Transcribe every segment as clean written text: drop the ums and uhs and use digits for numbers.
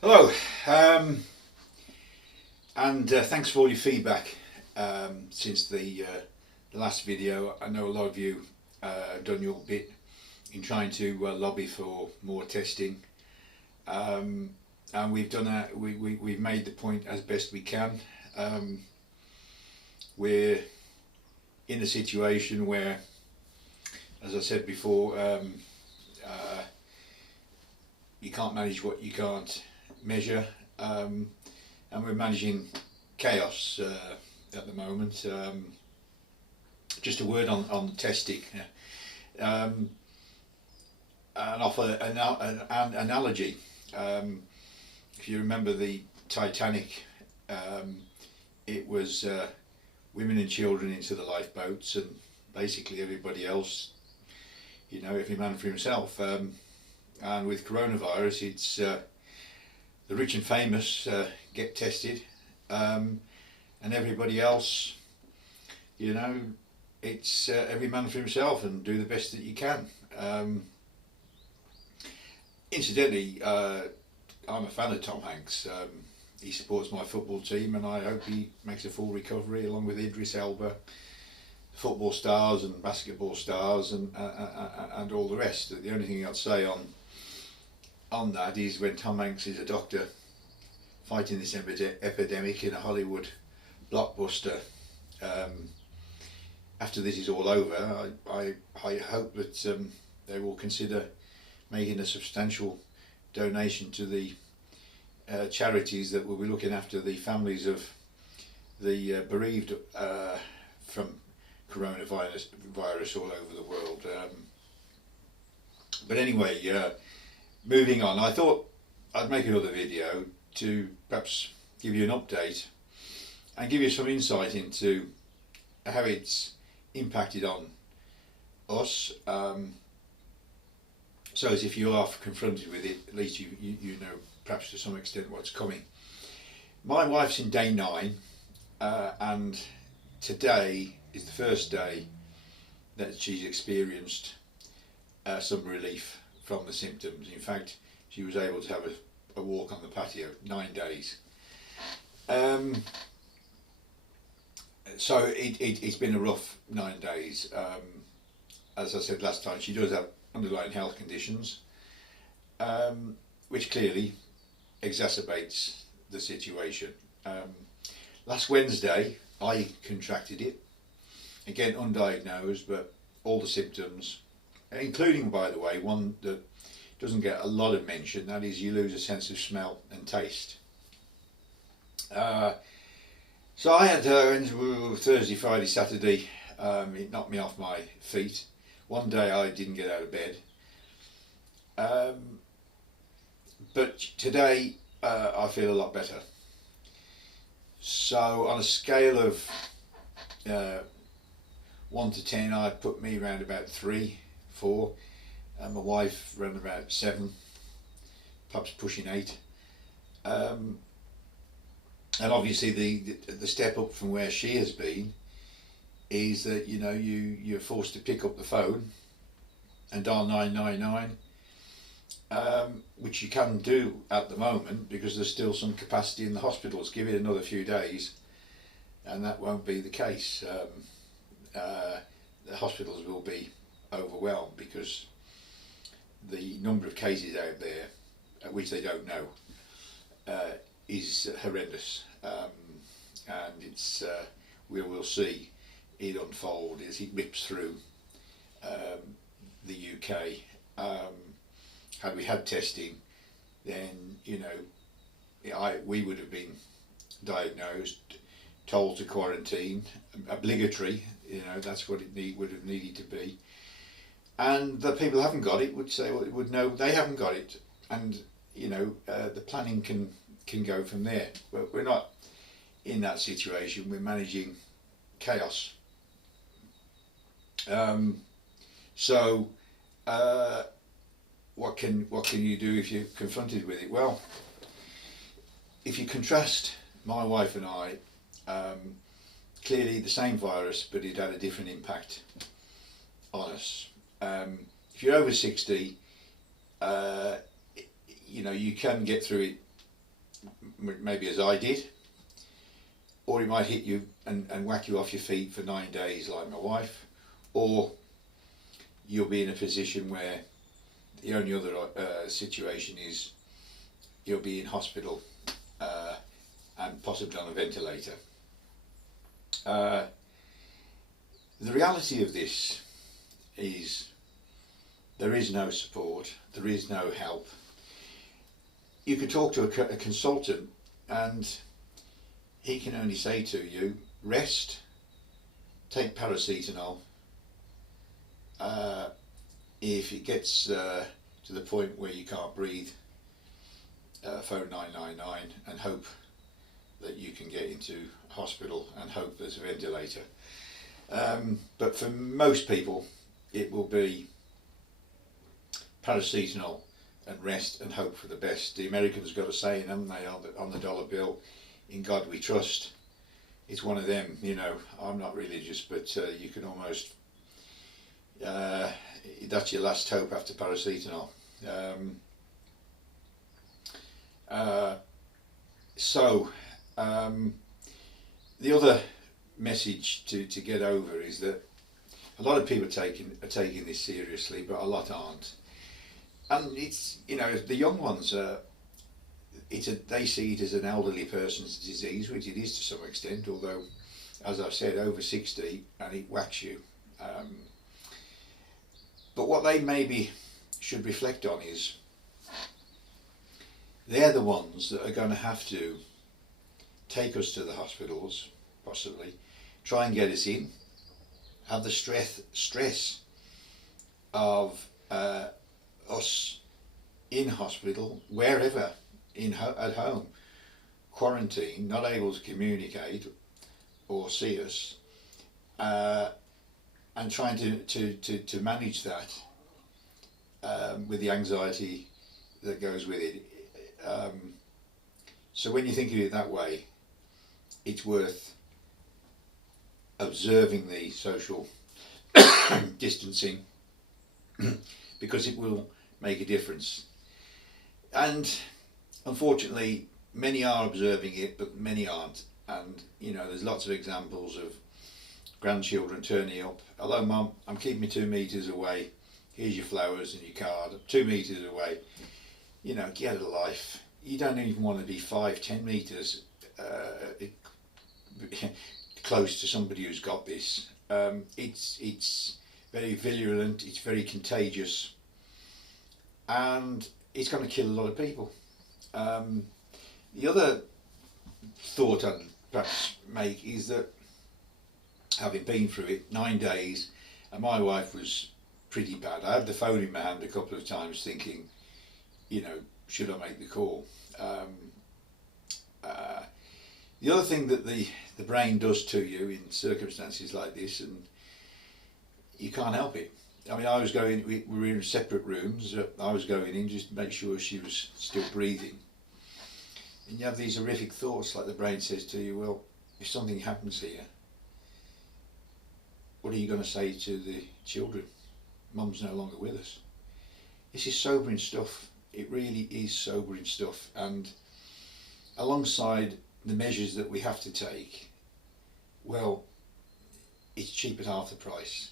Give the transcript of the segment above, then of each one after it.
Hello, and thanks for all your feedback since the last video. I know a lot of you done your bit in trying to lobby for more testing, and we've done we've made the point as best we can. Um, we're in a situation where, as I said before, uh, you can't manage what you can't measure, and we're managing chaos at the moment. Just a word on the testing. Um, and offer an analogy. If you remember the Titanic, um, it was women and children into the lifeboats, and basically everybody else, every man for himself. And with coronavirus, it's the rich and famous get tested, and everybody else, you know, it's every man for himself and do the best that you can. Incidentally, I'm a fan of Tom Hanks. He supports my football team, and I hope he makes a full recovery along with Idris Elba, football stars and basketball stars, and all the rest. The only thing I'd say on that is when Tom Hanks is a doctor fighting this epidemic in a Hollywood blockbuster. After this is all over, I hope that they will consider making a substantial donation to the charities that will be looking after the families of the bereaved from coronavirus all over the world. But anyway, moving on, I thought I'd make another video to perhaps give you an update and give you some insight into how it's impacted on us. So as if you are confronted with it, at least you know perhaps to some extent what's coming. My wife's in day 9, and today is the first day that she's experienced some relief from the symptoms. In fact, she was able to have a walk on the patio. 9 days. So it's been a rough 9 days. As I said last time, she does have underlying health conditions, which clearly exacerbates the situation. Last Wednesday I contracted it, again undiagnosed, but all the symptoms, including, by the way, one that doesn't get a lot of mention, that is you lose a sense of smell and taste. So I had Thursday, Friday, Saturday, it knocked me off my feet. One day I didn't get out of bed. But today I feel a lot better. So on a scale of 1 to 10, I put me around about 3, 4, and my wife around about 7, perhaps pushing 8. And obviously the step up from where she has been is that you're forced to pick up the phone and dial 999, which you can do at the moment because there's still some capacity in the hospitals. Give it another few days and that won't be the case. The hospitals will be overwhelmed because the number of cases out there, which they don't know, is horrendous, and it's we will see it unfold as it rips through the UK. Had we had testing, then we would have been diagnosed, told to quarantine, obligatory. That's what it would have needed to be. And the people who haven't got it would say, well, would know they haven't got it, and the planning can go from there. But we're not in that situation. We're managing chaos. So what can you do if you're confronted with it? Well, if you contrast my wife and I, clearly the same virus, but it had a different impact on us. If you're over 60, you can get through it maybe as I did, or it might hit you and whack you off your feet for 9 days like my wife, or you'll be in a position where the only other situation is you'll be in hospital and possibly on a ventilator. The reality of this is there is no support, there is no help. You could talk to a consultant and he can only say to you, rest, take paracetamol. If it gets to the point where you can't breathe, phone 999 and hope that you can get into hospital and hope there's a ventilator. But for most people it will be paracetamol and rest and hope for the best. The Americans got a saying, haven't they, on the dollar bill, in God we trust. It's one of them, you know. I'm not religious, but you can almost that's your last hope after paracetamol. The other message to get over is that a lot of people are taking this seriously, but a lot aren't. And it's, you know, the young ones they see it as an elderly person's disease, which it is to some extent, although, as I've said, over 60 and it whacks you. But what they maybe should reflect on is they're the ones that are going to have to take us to the hospitals, possibly, try and get us in, have the stress of us in hospital, wherever, at home, quarantine, not able to communicate or see us, and trying to manage that with the anxiety that goes with it. So when you think of it that way, it's worth observing the social distancing because it will make a difference. And unfortunately, many are observing it, but many aren't. And you know, there's lots of examples of grandchildren turning up. Hello, Mum, I'm keeping 2 meters away. Here's your flowers and your card. 2 meters away. You know, get a life. You don't even want to be 5-10 meters close to somebody who's got this. It's very virulent. It's very contagious, and it's going to kill a lot of people. The other thought I'd perhaps make is that, having been through it 9 days, and my wife was pretty bad. I had the phone in my hand a couple of times thinking, you know, should I make the call? The other thing that the brain does to you in circumstances like this, and you can't help it. I mean, we were in separate rooms. I was going in just to make sure she was still breathing. And you have these horrific thoughts, like the brain says to you, well, if something happens here, what are you going to say to the children? Mum's no longer with us. This is sobering stuff. It really is sobering stuff. And alongside the measures that we have to take, well, it's cheap at half the price,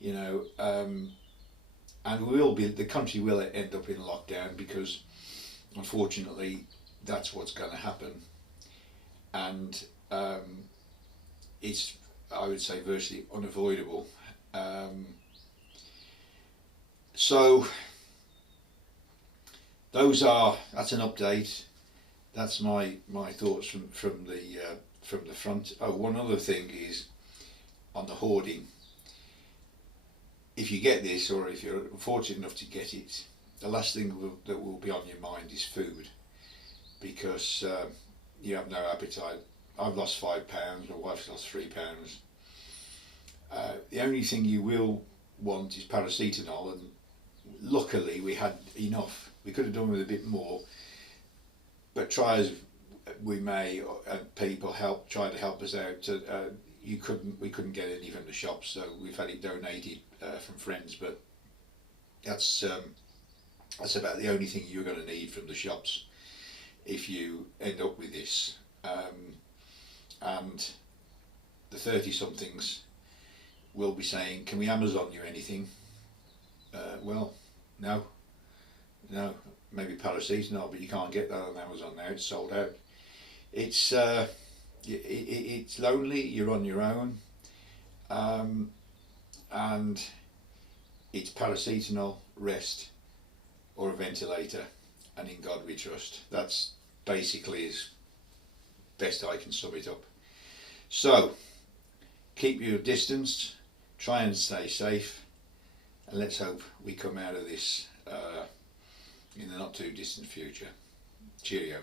you know, and the country will end up in lockdown because unfortunately that's what's going to happen. And it's, I would say, virtually unavoidable. So that's an update. That's my thoughts from the front. Oh, one other thing is on the hoarding. If you get this, or if you're fortunate enough to get it, the last thing that will be on your mind is food, because you have no appetite. I've lost 5 pounds, my wife's lost 3 pounds. The only thing you will want is paracetamol, and luckily we had enough. We could have done with a bit more, but try as we may, people try to help us out. We couldn't get any from the shops, so we've had it donated from friends. But that's about the only thing you're going to need from the shops. if you end up with this. And the 30-somethings will be saying, can we Amazon you anything? Well, no, maybe paracetamol, but you can't get that on Amazon now, it's sold out. It's lonely, you're on your own, and it's paracetamol, rest, or a ventilator, and in God we trust. That's basically as best I can sum it up. So keep your distance, try and stay safe, and let's hope we come out of this in the not too distant future. Cheerio.